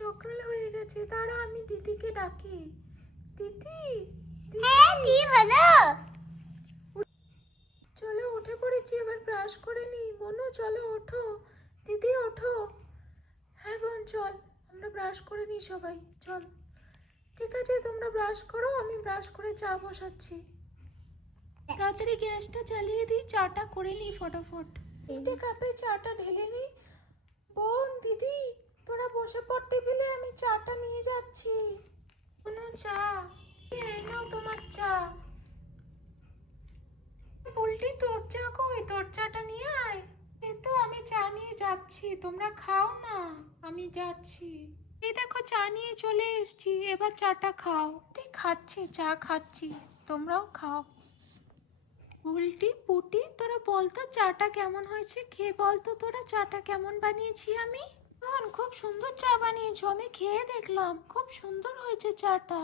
সকাল হয়ে গেছে, দাঁড়া আমি দিদিকে ডাকি। দিদি, হ্যাঁ কি হলো? চলো উঠে পড়েছি, এবার ব্রাশ করে নি। বোনু চলো ওঠো, দিদি ওঠো। হ্যাঁ বোন চল, আমরা ব্রাশ করে নিই সবাই, চল। ঠিক আছে তোমরা ব্রাশ করো, আমি ব্রাশ করে চা বসাচ্ছি। তাড়াতাড়ি গ্যাসটা চালিয়ে দিই, চাটা করে নিই ফটাফট। তিনটে কাপে চাটা ঢেলে নিই। বোন দিদি তোরা বসে পড় টেবিলে, আমি চাটা নিয়ে যাচ্ছি। কোনো চা, এই নাও তোমার চা। বলটি তোর চা কই? তোর চাটা নিয়ে আয়। এই তো আমি চা নিয়ে যাচ্ছি, তোমরা খাও না, আমি যাচ্ছি। এই দেখো চা নিয়ে চলে এসেছি, এবার চাটা খাও। তুই খাচ্ছি, চা খাচ্ছি, তোমরাও খাও। উল্টি পুটি তোরা বলতো চাটা কেমন হয়েছে, খেয়ে বলতো তোরা চাটা কেমন বানিয়েছি আমি। খুব সুন্দর চা বানিয়েছো, আমি খেয়ে দেখলাম, খুব সুন্দর হয়েছে চাটা।